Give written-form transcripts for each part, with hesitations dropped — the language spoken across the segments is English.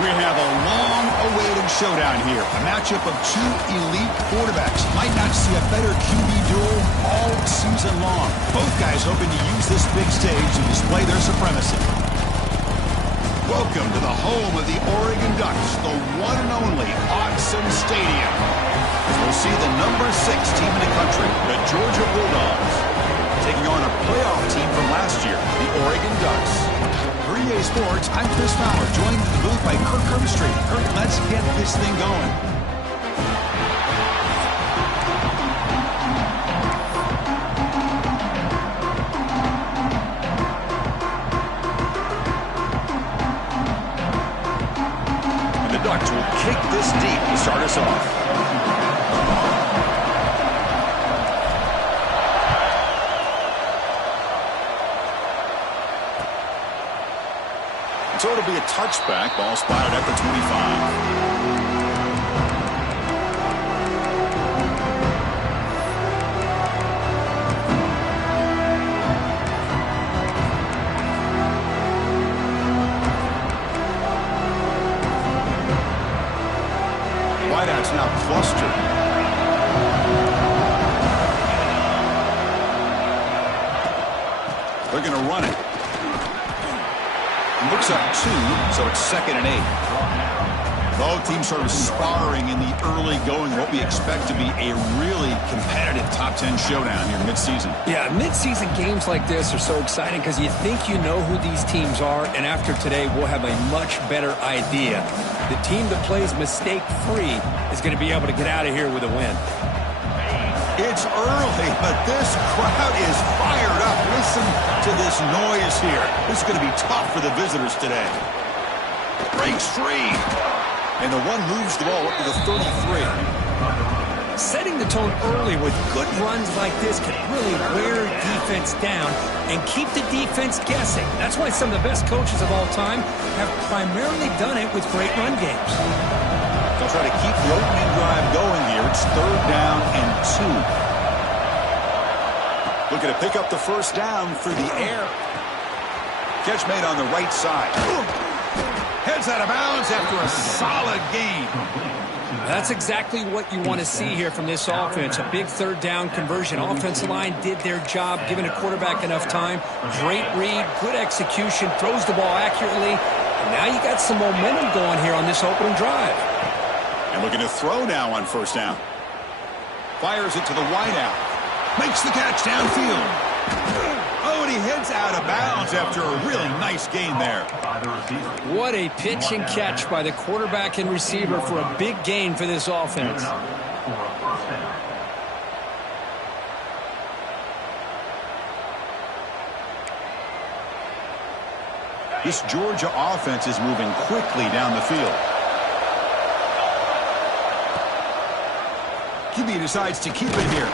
We have a long-awaited showdown here. A matchup of two elite quarterbacks. Might not see a better QB duel all season long. Both guys hoping to use this big stage to display their supremacy. Welcome to the home of the Oregon Ducks, the one and only Autzen Stadium. As we'll see the number 6 team in the country, the Georgia Bulldogs, taking on a playoff team from last year, the Oregon Ducks. For EA Sports, I'm Chris Fowler, joined in the booth by Kirk Herbstreit. Kirk, let's get this thing going. And the Ducks will kick this deep to start us off. So it'll be a touchback. Ball spotted at the 25. Wideout's now clustered. They're going to run it. Looks up 2, so it's 2nd and 8. Both teams sort of sparring in the early going, what we expect to be a really competitive top 10 showdown here mid-season. Yeah, mid-season games like this are so exciting because you think you know who these teams are, and after today we'll have a much better idea. The team that plays mistake-free is going to be able to get out of here with a win. It's early, but this crowd is fired up. Listen to this noise here. This is going to be tough for the visitors today. Breaks free. And the one moves the ball up to the 33. Setting the tone early with good runs like this can really wear defense down and keep the defense guessing. That's why some of the best coaches of all time have primarily done it with great run games. They'll try to keep the opening drive going here. It's 3rd down and 2. Looking to pick up the first down through the air. Catch made on the right side. Heads out of bounds after a solid gain. That's exactly what you want to see here from this offense. A big 3rd down conversion. Offensive line did their job, giving a quarterback enough time. Great read, good execution, throws the ball accurately. And now you got some momentum going here on this opening drive. And looking to throw now on 1st down. Fires it to the wideout. Makes the catch downfield. Oh, and he heads out of bounds after a really nice gain there. What a pitch and catch by the quarterback and receiver for a big gain for this offense. This Georgia offense is moving quickly down the field. QB decides to keep it here.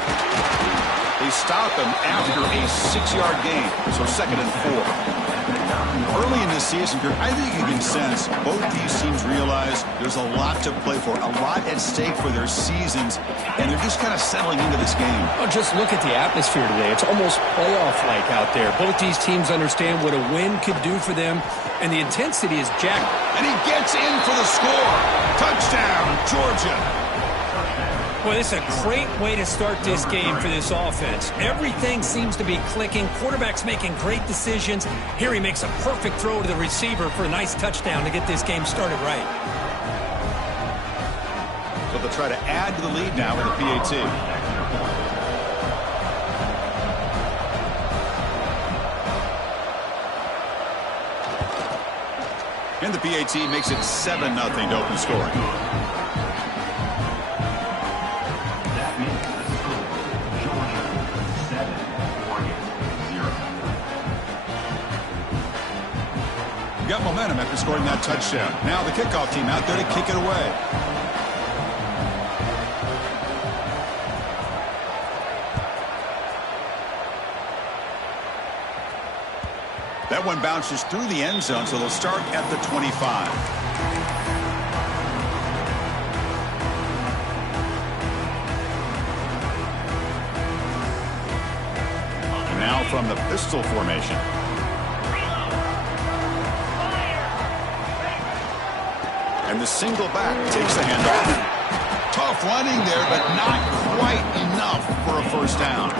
They stop him after a 6-yard gain, so 2nd and 4. Early in this season, I think you can sense both these teams realize there's a lot to play for, a lot at stake for their seasons, and they're just kind of settling into this game. Oh, just look at the atmosphere today. It's almost playoff-like out there. Both these teams understand what a win could do for them, and the intensity is jacked. And he gets in for the score. Touchdown, Georgia. Well, this is a great way to start this game for this offense. Everything seems to be clicking. Quarterback's making great decisions. Here he makes a perfect throw to the receiver for a nice touchdown to get this game started right. So they'll try to add to the lead now with the PAT. And the PAT makes it 7-0 to open scoring. Got momentum after scoring that touchdown. Now the kickoff team out there to kick it away. That one bounces through the end zone, so they'll start at the 25. Now from the pistol formation. And the single back takes the handoff. Tough running there, but not quite enough for a first down.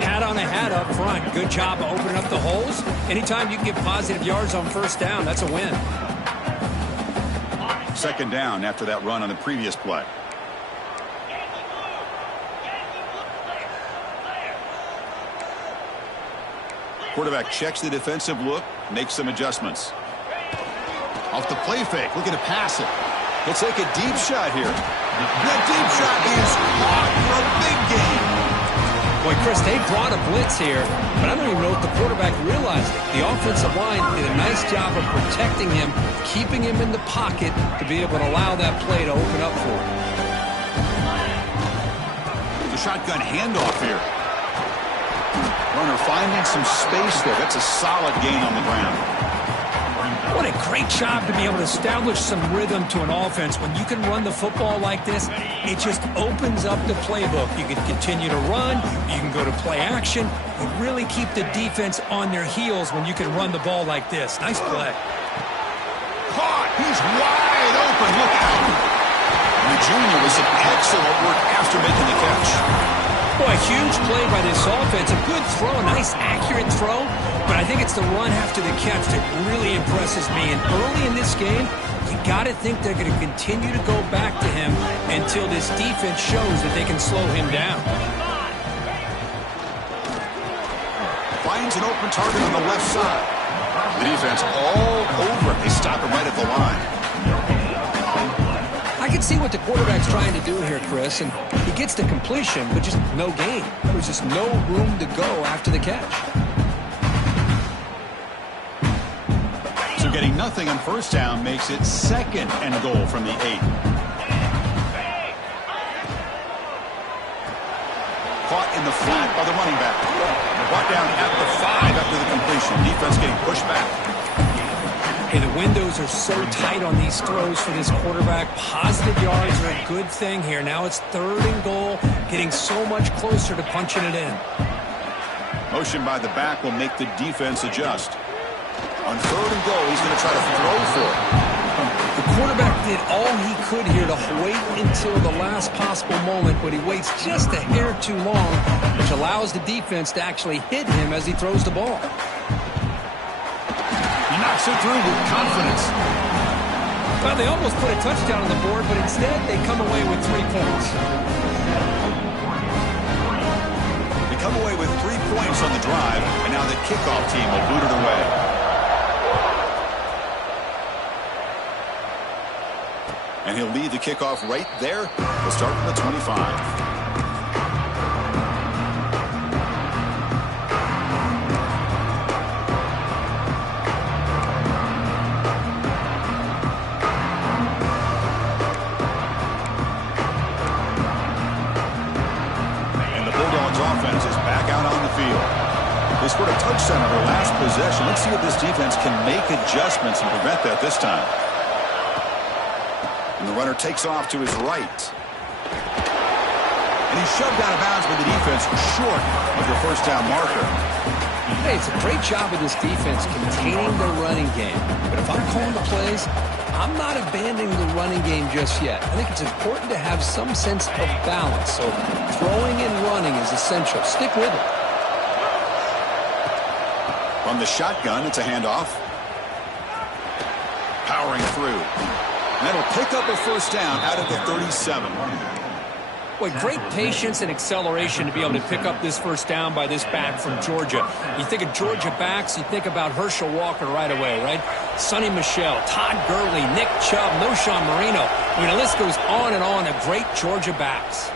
Hat on a hat up front. Good job of opening up the holes. Anytime you can get positive yards on first down, that's a win. Second down after that run on the previous play. Quarterback checks the defensive look, makes some adjustments. Off the play fake, looking to pass it. He'll take a deep shot here. That deep shot is caught for a big gain. Boy, Chris, they brought a blitz here, but I don't even know if the quarterback realized it. The offensive line did a nice job of protecting him, keeping him in the pocket to be able to allow that play to open up for him. The shotgun handoff here. Runner finding some space there. That's a solid gain on the ground. What a great job to be able to establish some rhythm to an offense. When you can run the football like this, it just opens up the playbook. You can continue to run. You can go to play action. You really keep the defense on their heels when you can run the ball like this. Nice play. Caught. He's wide open. Look out. And the junior with some excellent work after making the catch. Boy, huge play by this offense. A good throw, a nice accurate throw. But I think it's the run after the catch that really impresses me. And early in this game, you got to think they're going to continue to go back to him until this defense shows that they can slow him down. Finds an open target on the left side. The defense all over it. They stop him right at the line. I can see what the quarterback's trying to do here, Chris, and he gets the completion, but just no gain. There was just no room to go after the catch. So getting nothing on first down makes it second and goal from the 8. Caught in the flat by the running back. Brought down at the 5 after the completion. Defense getting pushed back. Hey, the windows are so tight on these throws for this quarterback. Positive yards are a good thing here. Now it's third and goal, getting so much closer to punching it in. Motion by the back will make the defense adjust. On third and goal, he's going to try to throw for it. The quarterback did all he could here to wait until the last possible moment, but he waits just a hair too long, which allows the defense to actually hit him as he throws the ball. He knocks it through with confidence. Well, they almost put a touchdown on the board, but instead they come away with 3 points. They come away with 3 points on the drive, and now the kickoff team will boot it away. And he'll lead the kickoff right there. He'll start from the 25. They scored a touchdown on their last possession. Let's see if this defense can make adjustments and prevent that this time. And the runner takes off to his right. And he's shoved out of bounds by the defense short of the first down marker. Hey, it's a great job of this defense containing the running game. But if I'm calling the plays, I'm not abandoning the running game just yet. I think it's important to have some sense of balance. So throwing and running is essential. Stick with it. From the shotgun, it's a handoff. Powering through. And that'll pick up a first down out of the 37. Boy, great patience and acceleration to be able to pick up this first down by this back from Georgia. You think of Georgia backs, you think about Herschel Walker right away, right? Sonny Michel, Todd Gurley, Nick Chubb, Knowshon Moreno. I mean, the list goes on and on of great Georgia backs.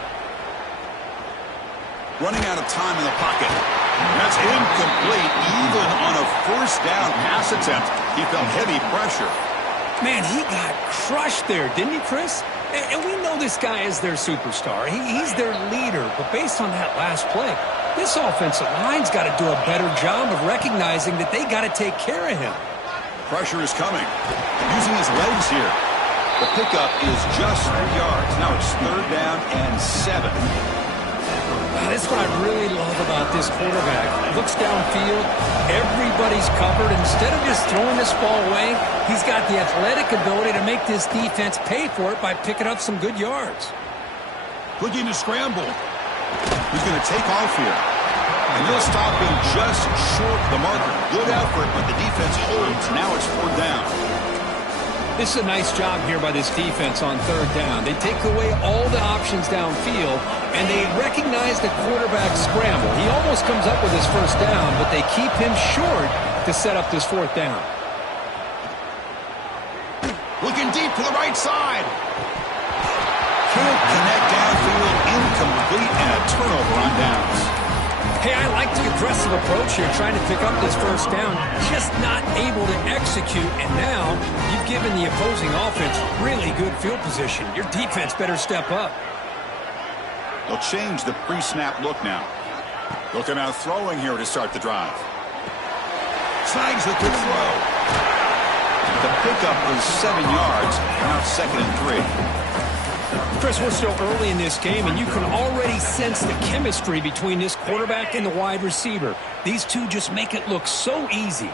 Running out of time in the pocket. That's incomplete. Even on a first down pass attempt, he felt heavy pressure. Man, he got crushed there, didn't he, Chris? And we know this guy is their superstar. He's their leader. But based on that last play, this offensive line's got to do a better job of recognizing that they got to take care of him. Pressure is coming. Using his legs here. The pickup is just 3 yards. Now it's third down and 7. This is what I really love about this quarterback. Looks downfield, everybody's covered. Instead of just throwing this ball away, he's got the athletic ability to make this defense pay for it by picking up some good yards. Looking to scramble. He's going to take off here. And he'll stop him just short of the marker. Good effort, but the defense holds. Now it's 4th down. This is a nice job here by this defense on 3rd down. They take away all the options downfield, and they recognize the quarterback scramble. He almost comes up with his 1st down, but they keep him short to set up this 4th down. Looking deep to the right side. Can't connect downfield, incomplete, and a turnover on downs. Hey, I like the aggressive approach here, trying to pick up this 1st down, just not able to execute, and now you've given the opposing offense really good field position. Your defense better step up. They'll change the pre-snap look now. Looking out throwing here to start the drive. Snags the good throw. The pickup was 7 yards, now 2nd and 3. Chris, we're still early in this game, and you can already sense the chemistry between this quarterback and the wide receiver. These two just make it look so easy.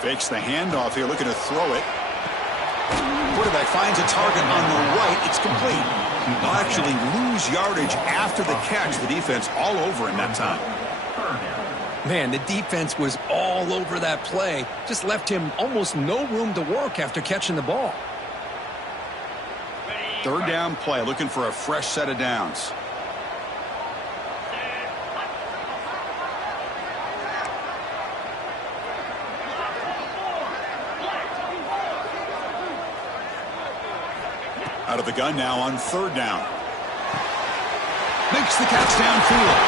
Fakes the handoff here, looking to throw it. Quarterback finds a target on the right. It's complete. They'll actually lose yardage after the catch. The defense all over him that time. Man, the defense was all over that play. Just left him almost no room to work after catching the ball. 3rd down play, looking for a fresh set of downs. Out of the gun now on 3rd down. Makes the catch downfield.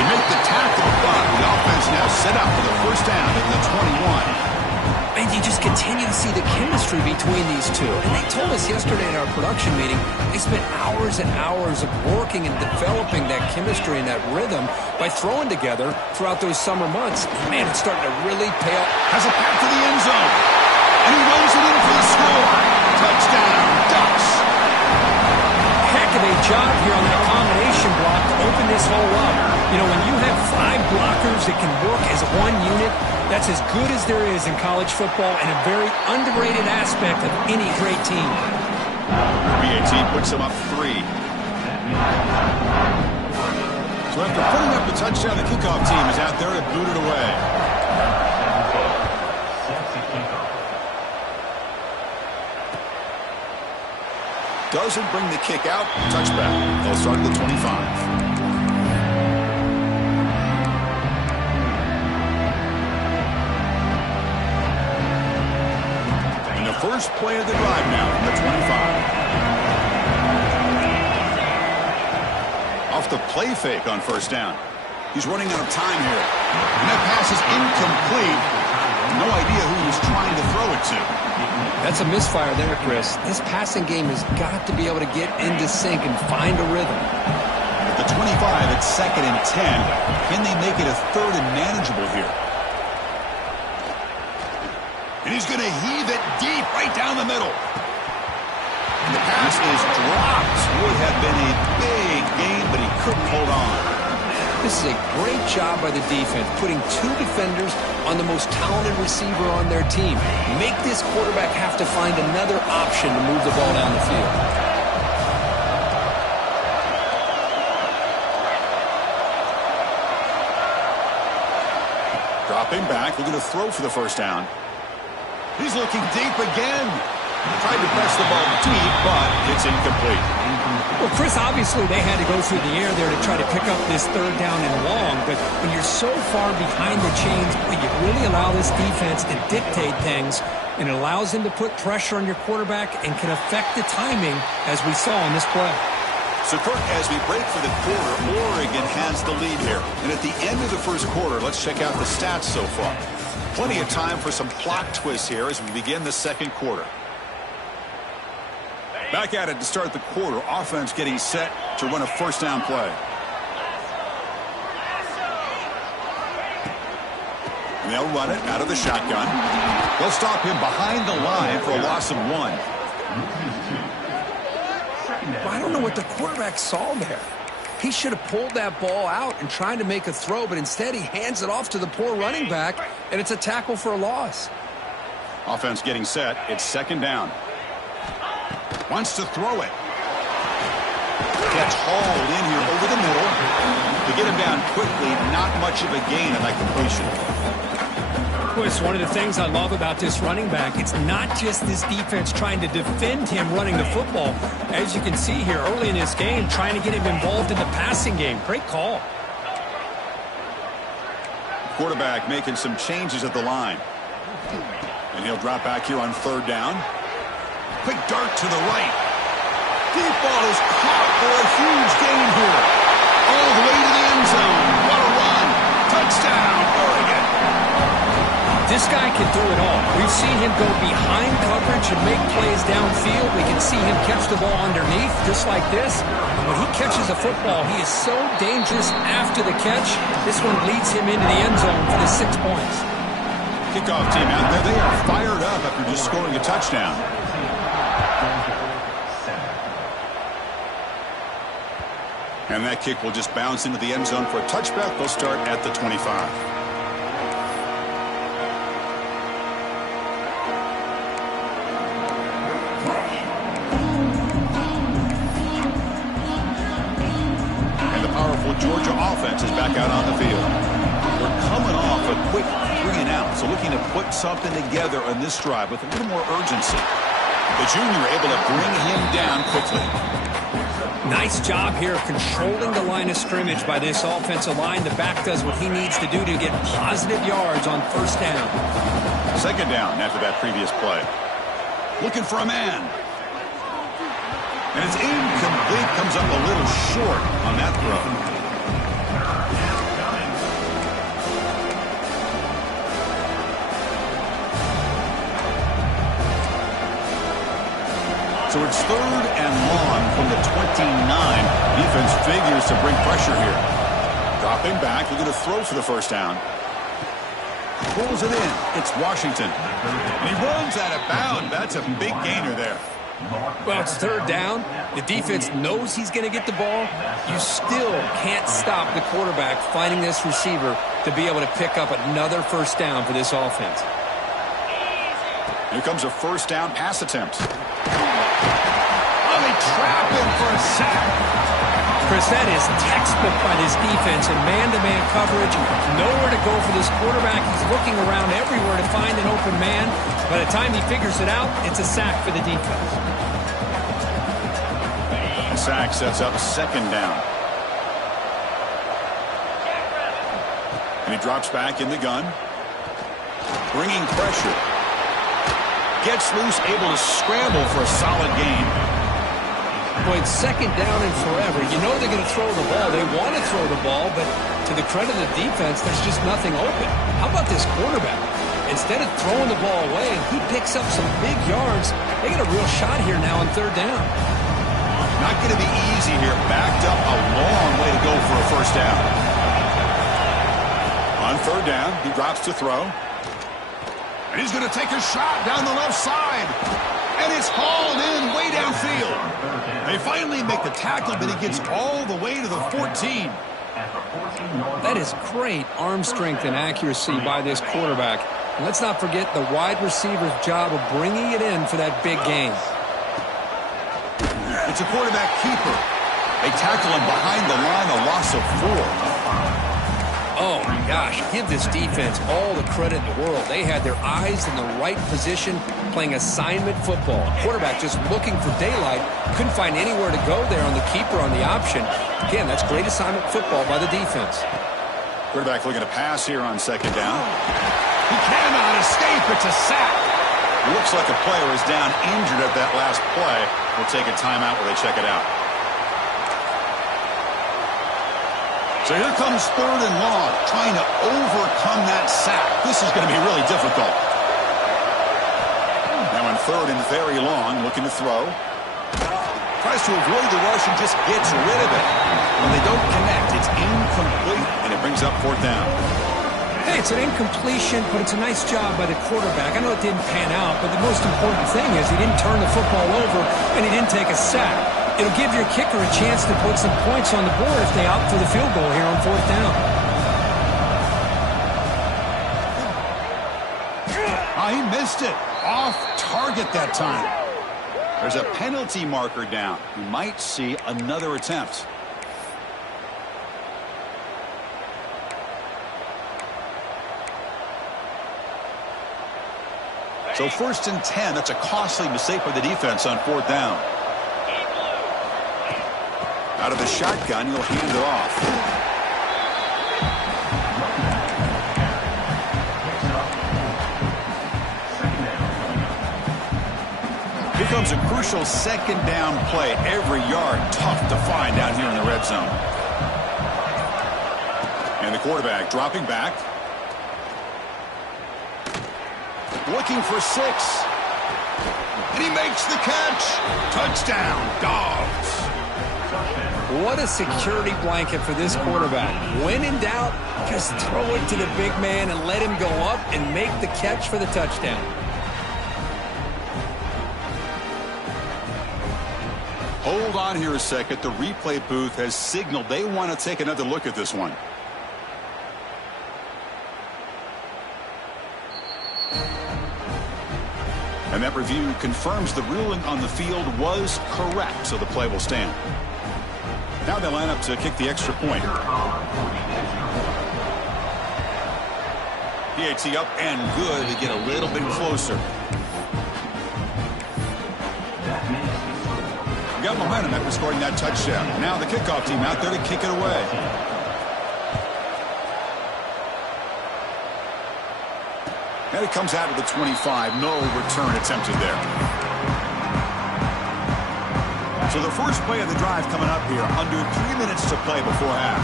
They make the tackle, but the offense now set up for the 1st down at the 21. And you just continue to see the chemistry between these two. And they told us yesterday in our production meeting, they spent hours and hours of working and developing that chemistry and that rhythm by throwing together throughout those summer months. Man, it's starting to really pay off. Has a path to the end zone. And he rolls it in for the score. Touchdown, Ducks. Heck of a job here on that combination block to open this hole up. You know, when you have 5 blockers that can work as one unit, that's as good as there is in college football and a very underrated aspect of any great team. BA puts them up 3. So after putting up the touchdown, the kickoff team is out there to boot it away. Doesn't bring the kick out. Touchback. They'll start at the 25. First play of the drive now from the 25. Off the play fake on 1st down. He's running out of time here. And that pass is incomplete. No idea who he was trying to throw it to. That's a misfire there, Chris. This passing game has got to be able to get into sync and find a rhythm. At the 25, it's 2nd and 10. Can they make it a 3rd and manageable here? And he's going to heave it deep right down the middle. And the pass is dropped. Would have been a big gain, but he couldn't hold on. This is a great job by the defense, putting 2 defenders on the most talented receiver on their team. Make this quarterback have to find another option to move the ball down the field. Dropping back, looking to throw for the 1st down. He's looking deep again. Tried to press the ball deep, but it's incomplete. Well, Chris, obviously they had to go through the air there to try to pick up this 3rd down and long, but when you're so far behind the chains, you really allow this defense to dictate things, and it allows them to put pressure on your quarterback and can affect the timing, as we saw in this play. So, Kirk, as we break for the quarter, Oregon has the lead here. And at the end of the 1st quarter, let's check out the stats so far. Plenty of time for some plot twists here as we begin the 2nd quarter. Back at it to start the quarter. Offense getting set to run a 1st down play. And they'll run it out of the shotgun. They'll stop him behind the line for a loss of 1. I don't know know what the quarterback saw there. He should have pulled that ball out and tried to make a throw, but instead he hands it off to the poor running back, and it's a tackle for a loss. Offense getting set. It's second down. Wants to throw it. Gets hauled in here over the middle. To get him down quickly, not much of a gain on that completion. Boy, it's one of the things I love about this running back. It's not just this defense trying to defend him running the football. As you can see here early in this game, trying to get him involved in the passing game. Great call. Quarterback making some changes at the line. And he'll drop back here on third down. Quick dart to the right. Deep ball is caught for a huge gain here. All the way to the end zone. What a run. Touchdown, Oregon. This guy can do it all. We've seen him go behind coverage and make plays downfield. We can see him catch the ball underneath, just like this. And when he catches a football, he is so dangerous after the catch. This one leads him into the end zone for the 6 points. Kickoff team out there. They are fired up after just scoring a touchdown. And that kick will just bounce into the end zone for a touchback. They'll start at the 25. Georgia offense is back out on the field. We're coming off a quick 3 and out, so looking to put something together on this drive with a little more urgency. The junior able to bring him down quickly. Nice job here of controlling the line of scrimmage by this offensive line. The back does what he needs to do to get positive yards on first down. Second down after that previous play. Looking for a man. And it's incomplete. Comes up a little short on that throw. So it's third and long from the 29. Defense figures to bring pressure here. Dropping back, they're going to throw for the first down. Pulls it in. It's Washington. And he runs out of bounds. That's a big gainer there. Well, it's third down. The defense knows he's going to get the ball. You still can't stop the quarterback finding this receiver to be able to pick up another first down for this offense. Here comes a first down pass attempt. Oh, they trap him for a sack. Chris, that is textbook by this defense in man-to-man coverage. Nowhere to go for this quarterback. He's looking around everywhere to find an open man. By the time he figures it out, it's a sack for the defense. The sack sets up second down. And he drops back in the gun. Bringing pressure. Gets loose, able to scramble for a solid gain. Boy, it's second down and forever. You know they're going to throw the ball. They want to throw the ball, but to the credit of the defense, there's just nothing open. How about this quarterback? Instead of throwing the ball away, he picks up some big yards. They get a real shot here now on third down. Not going to be easy here. Backed up a long way to go for a first down. On third down, he drops to throw. And he's going to take a shot down the left side. And it's hauled in way downfield. They finally make the tackle, but he gets all the way to the 14. That is great arm strength and accuracy by this quarterback. And let's not forget the wide receiver's job of bringing it in for that big gain. It's a quarterback keeper. They tackle him behind the line, a loss of 4. Oh, my gosh, give this defense all the credit in the world. They had their eyes in the right position, playing assignment football. Quarterback just looking for daylight, couldn't find anywhere to go there on the keeper on the option. Again, that's great assignment football by the defense. Quarterback looking to pass here on second down. He cannot escape. It's a sack. Looks like a player is down injured at that last play. We'll take a timeout while they check it out. So here comes third and long, trying to overcome that sack. This is going to be really difficult. Now in third and very long, looking to throw. Tries to avoid the rush and just gets rid of it. When they don't connect, it's incomplete, and it brings up fourth down. Hey, it's an incompletion, but it's a nice job by the quarterback. I know it didn't pan out, but the most important thing is he didn't turn the football over, and he didn't take a sack. It'll give your kicker a chance to put some points on the board if they opt for the field goal here on 4th down. Oh, he missed it. Off target that time. There's a penalty marker down. We might see another attempt. So 1st and 10. That's a costly mistake by the defense on 4th down. Out of the shotgun, he'll hand it off. Here comes a crucial 2nd down play. Every yard tough to find down here in the red zone. And the quarterback dropping back. Looking for 6. And he makes the catch. Touchdown, Dogs. What a security blanket for this quarterback. When in doubt, just throw it to the big man and let him go up and make the catch for the touchdown. Hold on here a second. The replay booth has signaled they want to take another look at this one. And that review confirms the ruling on the field was correct, so the play will stand. Now they line up to kick the extra point. PAT up and good to get a little bit closer. Got momentum after scoring that touchdown. Now the kickoff team out there to kick it away. And it comes out of the 25. No return attempted there. So the first play of the drive coming up here. Under 3 minutes to play before half.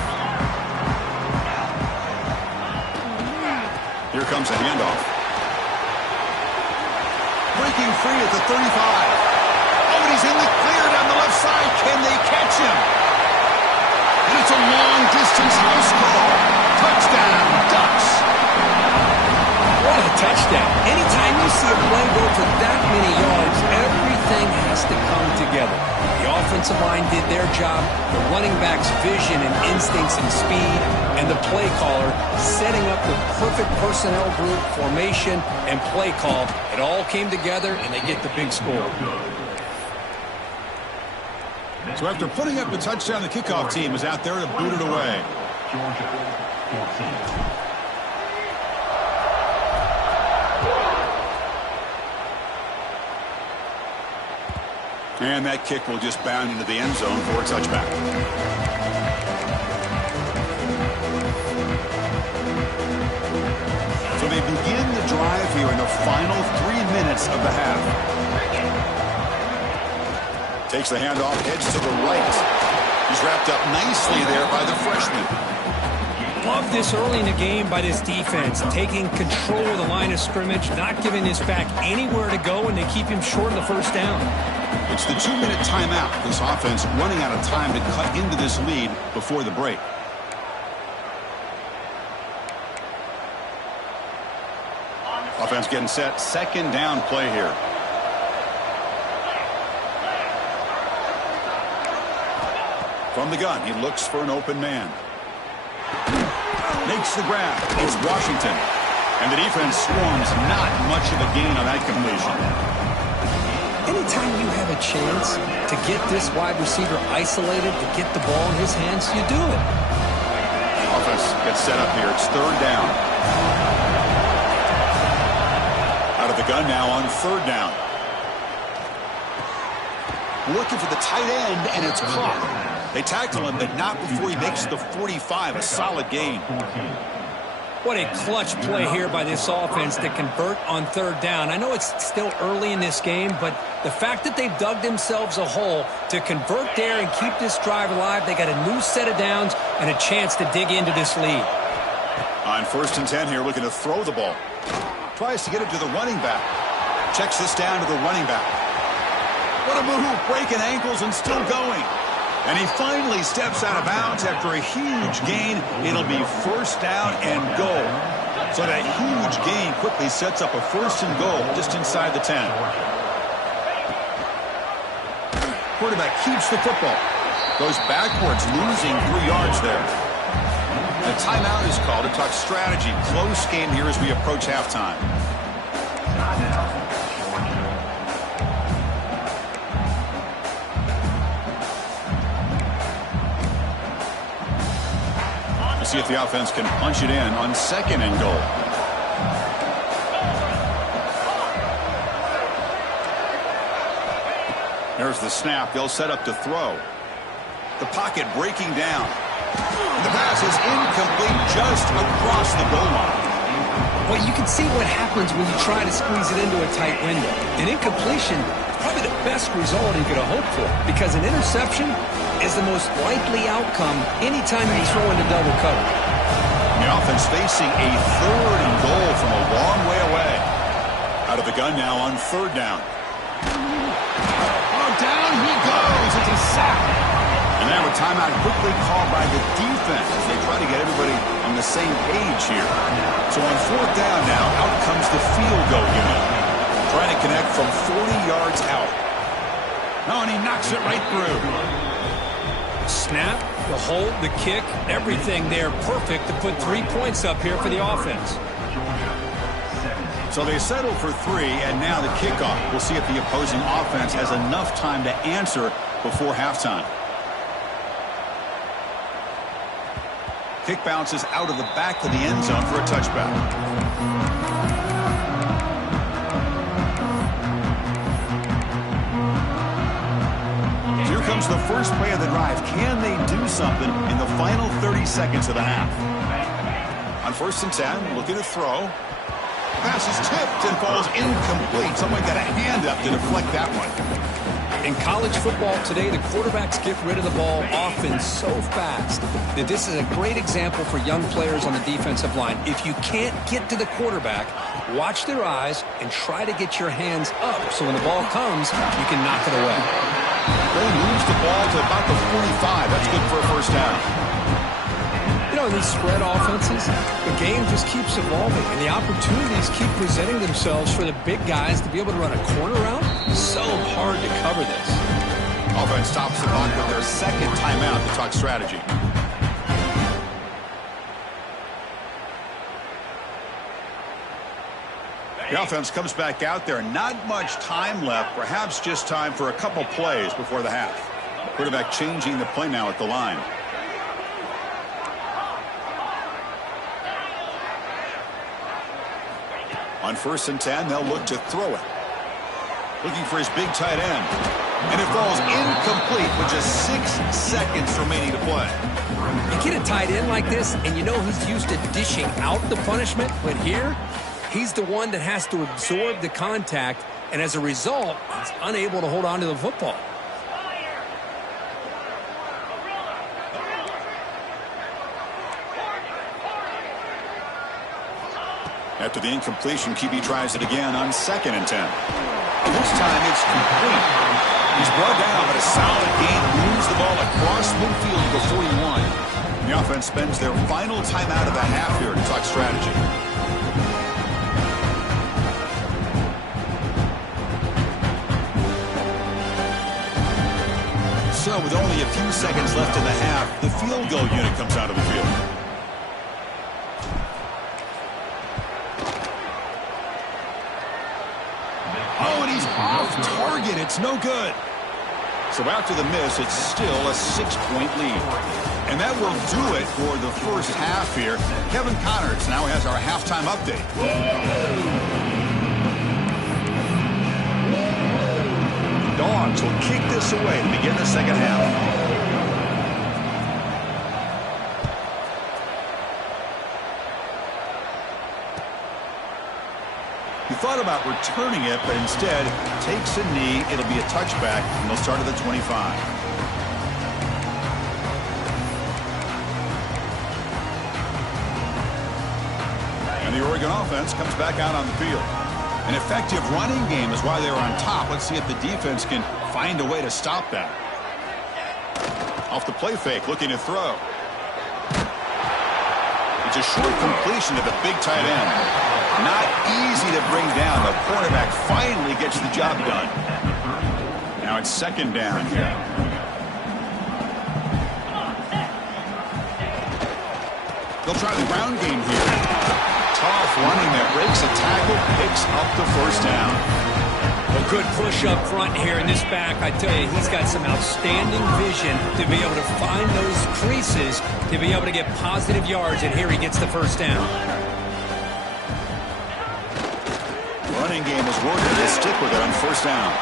Here comes a handoff. Breaking free at the 35. Oh, and he's in the clear down the left side. Can they catch him? And it's a long-distance house call. Touchdown, Ducks. What a touchdown. Anytime you see a play go for that many yards, everything has to come together. The offensive line did their job, the running back's vision and instincts and speed, and the play caller setting up the perfect personnel group, formation, and play call. It all came together, and they get the big score. So after putting up the touchdown, the kickoff team is out there to boot it away. Georgia 14. And that kick will just bound into the end zone for a touchback. So they begin the drive here in the final 3 minutes of the half. Takes the handoff, heads to the right. He's wrapped up nicely there by the freshman. Love this early in the game by this defense, taking control of the line of scrimmage, not giving this back anywhere to go, and they keep him short of the first down. It's the 2-minute timeout. This offense running out of time to cut into this lead before the break. Offense getting set. 2nd down play here. From the gun, he looks for an open man. Makes the grab. It's Washington. And the defense swarms. Not much of a gain on that completion. Anytime you have a chance to get this wide receiver isolated, to get the ball in his hands, you do it. Offense gets set up here. It's 3rd down. Out of the gun now on 3rd down. Looking for the tight end, and it's caught. They tackle him, but not before he makes the 45. A solid gain. What a clutch play here by this offense to convert on 3rd down. I know it's still early in this game, but the fact that they've dug themselves a hole to convert there and keep this drive alive, they got a new set of downs and a chance to dig into this lead. On 1st and 10 here, looking to throw the ball. Tries to get it to the running back. Checks this down to the running back. What a move, breaking ankles and still going. And he finally steps out of bounds after a huge gain. It'll be 1st down and goal. So that huge gain quickly sets up a 1st and goal just inside the 10. Quarterback keeps the football. Goes backwards, losing 3 yards there. A timeout is called to talk strategy. Close game here as we approach halftime. We'll see if the offense can punch it in on 2nd and goal. There's the snap. They'll set up to throw. The pocket breaking down. The pass is incomplete just across the goal line. Well, you can see what happens when you try to squeeze it into a tight window. An incompletion is probably the best result you could have hoped for, because an interception is the most likely outcome anytime you throw into double cover. The offense facing a 3rd and goal from a long way away. Out of the gun now on 3rd down. Oh, down he goes. It's a sack. And now a timeout quickly called by the defense as they try to get everybody on the same page here. So on 4th down now, out comes the field goal unit. Trying to connect from 40 yards out. Oh, and he knocks it right through. Snap, the hold, the kick, everything there perfect to put 3 points up here for the offense. So they settle for 3, and now the kickoff. We'll see if the opposing offense has enough time to answer before halftime. Kick bounces out of the back of the end zone for a touchback. Here comes the first play of the drive. Can they do something in the final 30 seconds of the half? On 1st and 10, looking to throw. Pass is tipped and falls incomplete. Someone got a hand up to deflect that one. In college football today, the quarterbacks get rid of the ball often so fast that this is a great example for young players on the defensive line. If you can't get to the quarterback, watch their eyes and try to get your hands up so when the ball comes, you can knock it away. They moves the ball to about the 45. That's good for a 1st down. You know, in these spread offenses, the game just keeps evolving, and the opportunities keep presenting themselves for the big guys to be able to run a corner route. So hard to cover this. Offense stops the clock with their 2nd timeout to talk strategy. The offense comes back out there. Not much time left. Perhaps just time for a couple plays before the half. Quarterback changing the play now at the line. On 1st and 10, they'll look to throw it. Looking for his big tight end. And it falls incomplete with just 6 seconds remaining to play. You get a tight end like this, and you know he's used to dishing out the punishment, but here, he's the one that has to absorb the contact, and as a result, he's unable to hold on to the football. After the incompletion, QB tries it again on 2nd and 10. This time it's complete. He's brought down, but a solid gain moves the ball across midfield to the 41. The offense spends their final timeout of the half here to talk strategy. So with only a few seconds left in the half, the field goal unit comes out of the field. Oh, and he's off target. It's no good. So after the miss, it's still a 6-point lead. And that will do it for the first half here. Kevin Connors now has our halftime update. The Dogs will kick this away to begin the 2nd half. He thought about returning it, but instead takes a knee. It'll be a touchback, and they'll start at the 25. And the Oregon offense comes back out on the field. An effective running game is why they were on top. Let's see if the defense can find a way to stop that. Off the play fake, looking to throw. It's a short completion to the big tight end. Not easy to bring down. The cornerback finally gets the job done. Now it's second down. They'll try the ground game here. Tough running there. Breaks a tackle. Picks up the first down. A good push up front here in this back. I tell you, he's got some outstanding vision to be able to find those creases, to be able to get positive yards, and here he gets the first down. Running game is working. They stick with it on first down.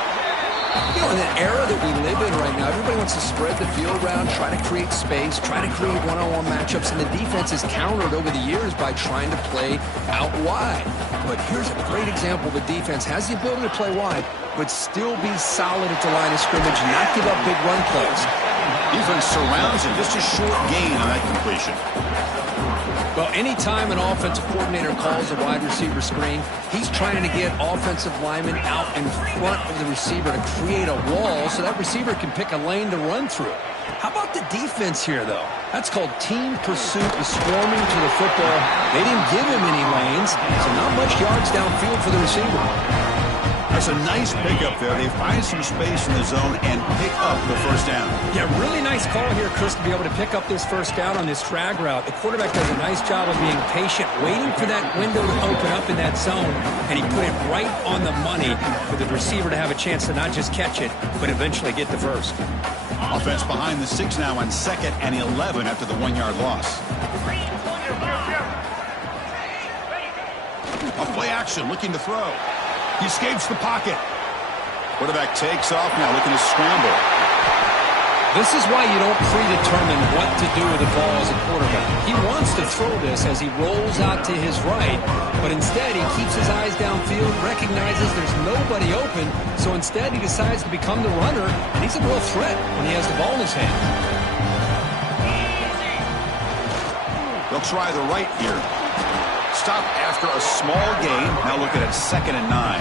You know, in the era that we live in right now, everybody wants to spread the field around, try to create space, try to create one-on-one matchups, and the defense has countered over the years by trying to play out wide. But here's a great example. The defense has the ability to play wide, but still be solid at the line of scrimmage, not give up big run plays. Defense surrounds it. Just a short gain on that completion. Well, anytime an offensive coordinator calls a wide receiver screen, he's trying to get offensive linemen out in front of the receiver to create a wall so that receiver can pick a lane to run through. How about the defense here, though? That's called team pursuit, the swarming to the football. They didn't give him any lanes, so not much yards downfield for the receiver. That's a nice pickup there. They find some space in the zone and pick up the first down. Yeah, really nice call here, Chris, to be able to pick up this first down on this drag route. The quarterback does a nice job of being patient, waiting for that window to open up in that zone, and he put it right on the money for the receiver to have a chance to not just catch it, but eventually get the first. Offense behind the 6 now on 2nd and 11 after the 1-yard loss. A play action, looking to throw. He escapes the pocket. Quarterback takes off now, looking to scramble. This is why you don't predetermine what to do with the ball as a quarterback. He wants to throw this as he rolls out to his right, but instead he keeps his eyes downfield, recognizes there's nobody open, so instead he decides to become the runner, and he's a real threat when he has the ball in his hand. They'll try the right here. Stop after a small gain. Now looking at 2nd and 9.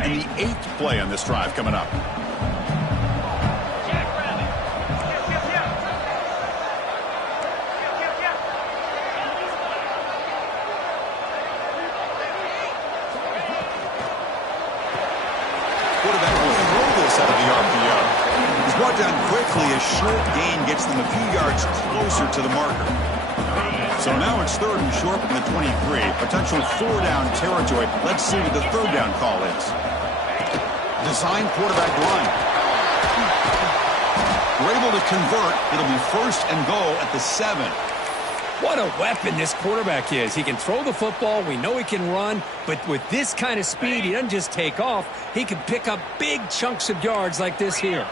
And the 8th play on this drive coming up. Quarterback will throw this out of the RPO. He's brought down quickly. A short gain gets them a few yards closer to the marker. So now it's 3rd and short from the 23. Potential 4-down territory. Let's see what the 3rd down call is. Design quarterback line. We're able to convert. It'll be 1st and goal at the 7. What a weapon this quarterback is. He can throw the football. We know he can run. But with this kind of speed, he doesn't just take off. He can pick up big chunks of yards like this here.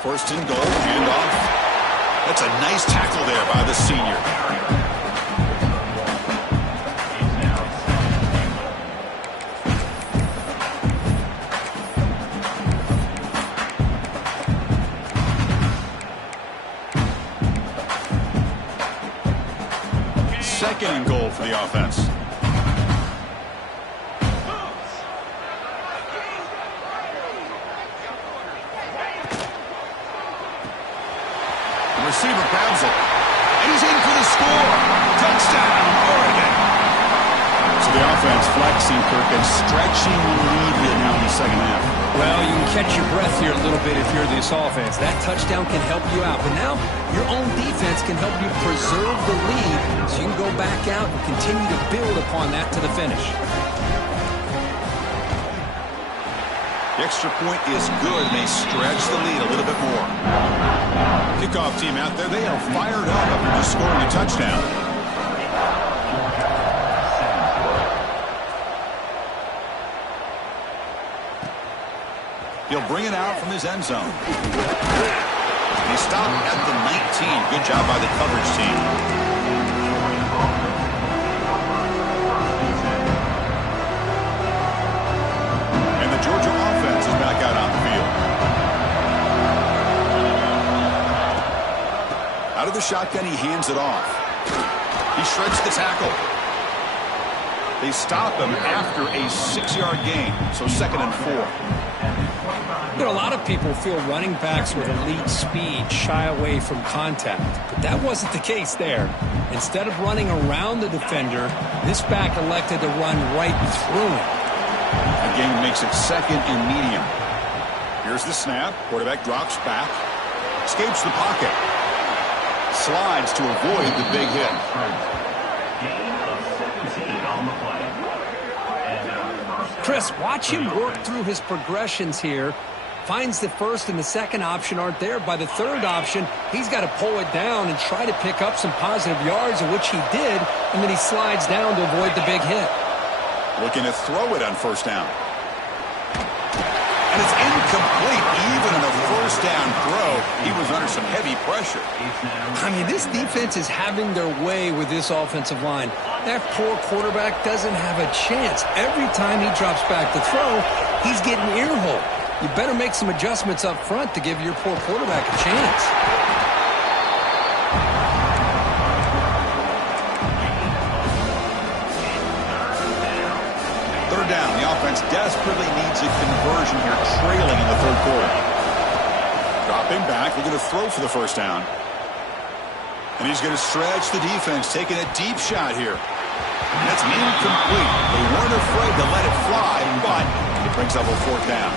First and goal, handoff. That's a nice tackle there by the senior. Second and goal for the offense. Receiver grabs it. And he's in for the score. Touchdown, Oregon. So the offense flexing, Kirk, and stretching the lead here now in the second half. Well, you can catch your breath here a little bit if you're this offense. That touchdown can help you out. But now your own defense can help you preserve the lead so you can go back out and continue to build upon that to the finish. The extra point is good, and they stretch the lead a little bit more. Kickoff team out there, they are fired up after just scoring a touchdown. He'll bring it out from his end zone. He stopped at the 19. Good job by the coverage team. Georgia offense is back out on the field. Out of the shotgun, he hands it off. He shreds the tackle. They stop him after a 6-yard gain, so 2nd and 4. You know, a lot of people feel running backs with elite speed shy away from contact, but that wasn't the case there. Instead of running around the defender, this back elected to run right through him. The game makes it second and medium. Here's the snap. Quarterback drops back, escapes the pocket, slides to avoid the big hit. Gain of 17 on the play. Chris, watch him work through his progressions here. Finds the first and the second option aren't there. By the third option, he's got to pull it down and try to pick up some positive yards, of which he did, and then he slides down to avoid the big hit. Looking to throw it on first down. And it's incomplete. Even in a first down throw, he was under some heavy pressure. I mean, this defense is having their way with this offensive line. That poor quarterback doesn't have a chance. Every time he drops back to throw, he's getting ear-hole. You better make some adjustments up front to give your poor quarterback a chance. Third down. The offense desperately needs a conversion here, trailing in the third quarter. Dropping back, looking to throw for the first down. And he's going to stretch the defense, taking a deep shot here. And that's incomplete. They weren't afraid to let it fly, but it brings up a fourth down.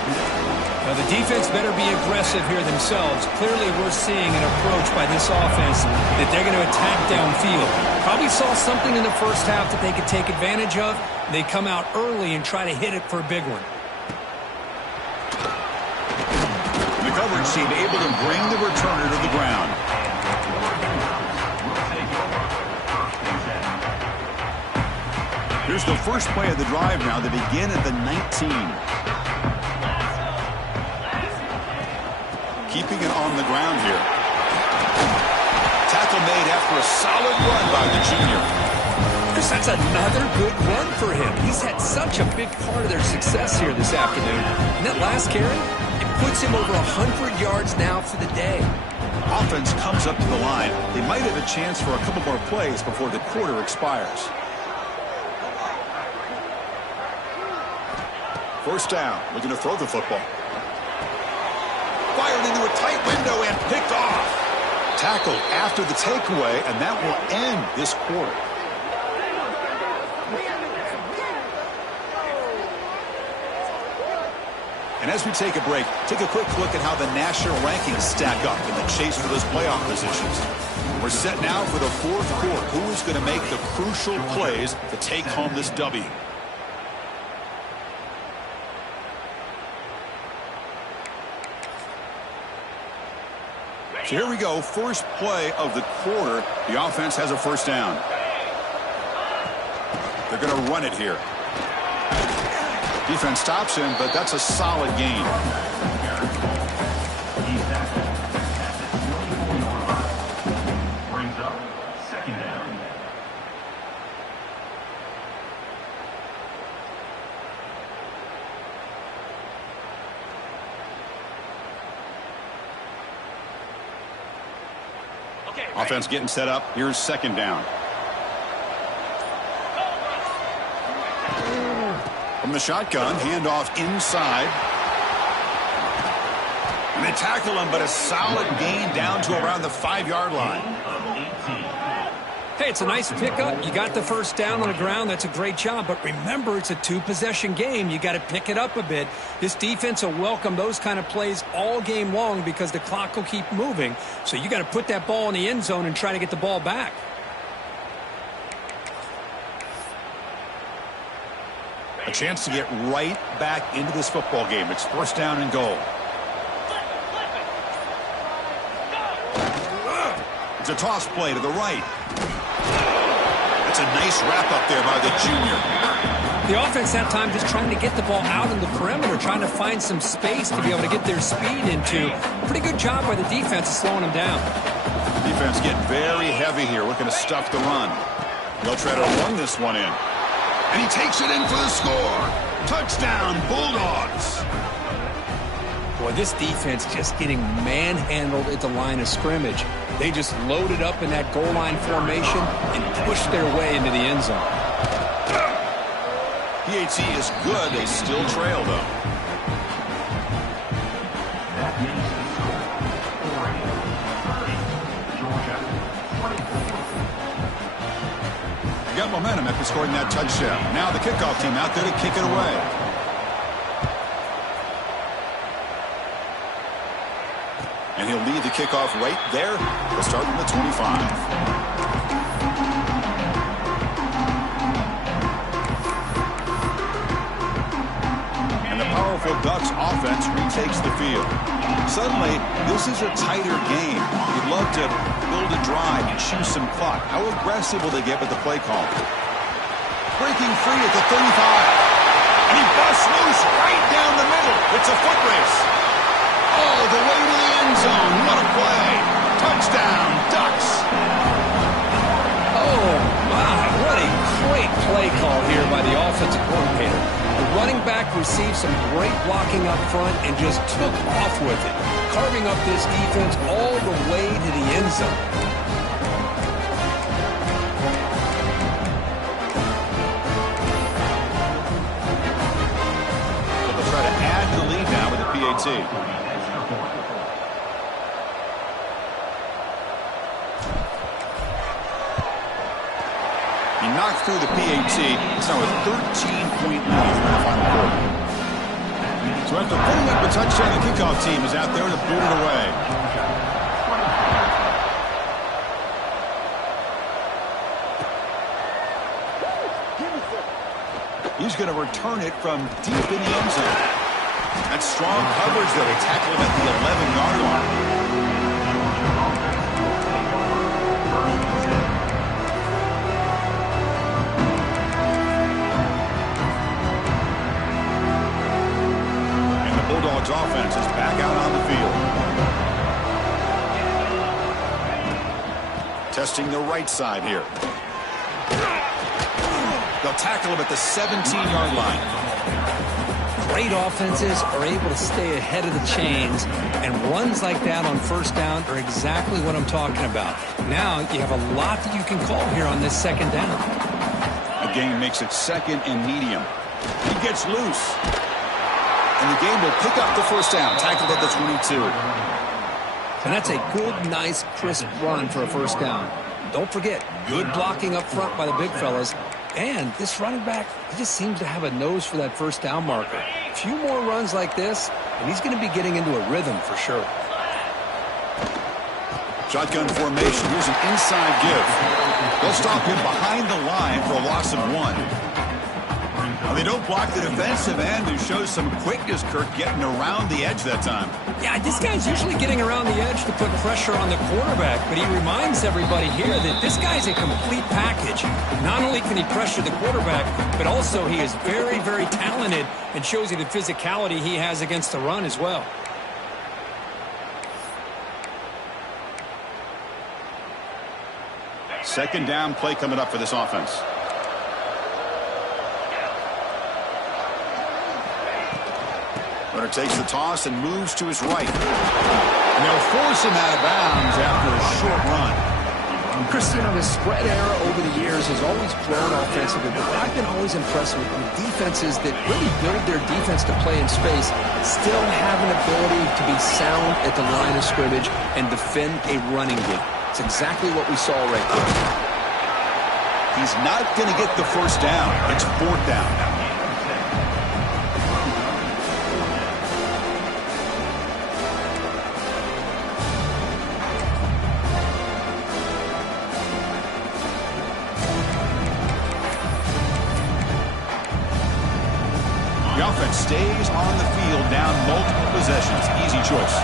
Now, the defense better be aggressive here themselves. Clearly, we're seeing an approach by this offense that they're going to attack downfield. Probably saw something in the first half that they could take advantage of. They come out early and try to hit it for a big one. The coverage team able to bring the returner to the ground. Here's the first play of the drive now. They begin at the 19. Keeping it on the ground here. Tackle made after a solid run by the junior. Chris, that's another good run for him. He's had such a big part of their success here this afternoon. And that last carry, it puts him over 100 yards now for the day. Offense comes up to the line. They might have a chance for a couple more plays before the quarter expires. First down, looking to throw the football. Fired into a tight window and picked off. Tackled after the takeaway, and that will end this quarter. And as we take a break, take a quick look at how the national rankings stack up in the chase for those playoff positions. We're set now for the fourth quarter. Who is going to make the crucial plays to take home this W? So here we go, first play of the quarter. The offense has a first down. They're going to run it here. Defense stops him, but that's a solid gain. Brings up second down. Offense getting set up. Here's second down. From the shotgun, handoff inside. And they tackle him, but a solid gain down to around the 5-yard line. Hey, it's a nice pickup. You got the first down on the ground. That's a great job. But remember, it's a two-possession game. You got to pick it up a bit. This defense will welcome those kind of plays all game long because the clock will keep moving. So you got to put that ball in the end zone and try to get the ball back. A chance to get right back into this football game. It's first down and goal. It's a toss play to the right. That's a nice wrap-up there by the junior. The offense that time just trying to get the ball out in the perimeter, trying to find some space to be able to get their speed into. Pretty good job by the defense of slowing them down. Defense getting very heavy here, looking to stuff the run. They'll try to run this one in. And he takes it in for the score. Touchdown, Bulldogs. Boy, this defense just getting manhandled at the line of scrimmage. They just loaded up in that goal line formation and pushed their way into the end zone. PAT is good. They still trail, though. They got momentum after scoring that touchdown. Now the kickoff team out there to kick it away. And he'll lead the kickoff right there. We'll start from the 25. Powerful Ducks offense retakes the field. Suddenly, this is a tighter game. You'd love to build a drive and chew some clock. How aggressive will they get with the play call? Breaking free at the 35. And he busts loose right down the middle. It's a foot race. Oh, the way to the end zone. What a play. Touchdown, Ducks. Oh, my. What a great play call here by the offensive coordinator. The running back received some great blocking up front and just took off with it, carving up this defense all the way to the end zone. So they'll try to add to the lead now with the PAT. He knocked through the PAT. It's now a 13-point lead for the final quarter. So after putting up a touchdown, the kickoff team is out there to boot it away. He's going to return it from deep in the end zone. That's strong coverage, though. They tackle him at the 11-yard line. Bulldogs offense is back out on the field. Testing the right side here. They'll tackle him at the 17-yard line. Great offenses are able to stay ahead of the chains, and runs like that on first down are exactly what I'm talking about. Now you have a lot that you can call here on this second down. The game makes it second and medium. He gets loose. And the game will pick up the first down, tackled at the 22. And that's a good, nice, crisp run for a first down. Don't forget, good blocking up front by the big fellas. And this running back, he just seems to have a nose for that first down marker. A few more runs like this, and he's going to be getting into a rhythm for sure. Shotgun formation. Here's an inside give. They'll stop him behind the line for a loss of 1. Now they don't block the defensive end, who shows some quickness, Kirk, getting around the edge that time. Yeah, this guy's usually getting around the edge to put pressure on the quarterback, but he reminds everybody here that this guy's a complete package. Not only can he pressure the quarterback, but also he is very, very talented and shows you the physicality he has against the run as well. Second down play coming up for this offense. Runner takes the toss and moves to his right. And they'll force him out of bounds after a short run. Chris, you know, the spread era over the years has always grown offensively, but I've been always impressed with defenses that really build their defense to play in space, still have an ability to be sound at the line of scrimmage and defend a running game. It's exactly what we saw right there. He's not going to get the first down. It's fourth down now. The offense stays on the field down multiple possessions. Easy choice.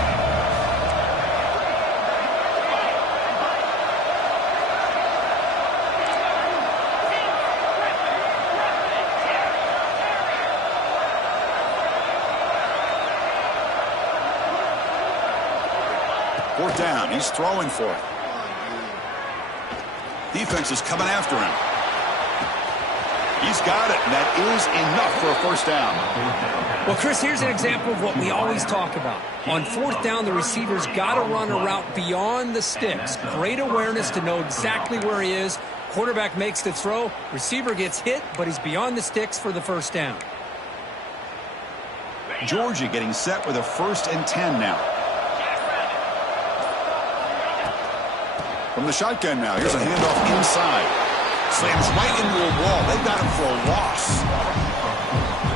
Fourth down. He's throwing for it. Defense is coming after him. He's got it, and that is enough for a first down. Well, Chris, here's an example of what we always talk about. On fourth down, the receiver's got to run a route beyond the sticks. Great awareness to know exactly where he is. Quarterback makes the throw. Receiver gets hit, but he's beyond the sticks for the first down. Georgia getting set with a 1st and 10 now. From the shotgun now, here's a handoff inside. Slams right into a wall. They've got him for a loss.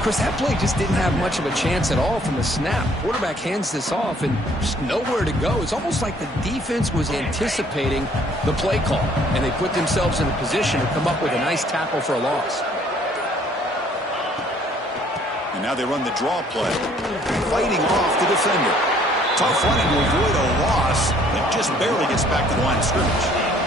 Chris, that play just didn't have much of a chance at all from the snap. Quarterback hands this off and just nowhere to go. It's almost like the defense was anticipating the play call, and they put themselves in a position to come up with a nice tackle for a loss. And now they run the draw play. Fighting off the defender. Tough running to avoid a loss, but just barely gets back to the line of scrimmage.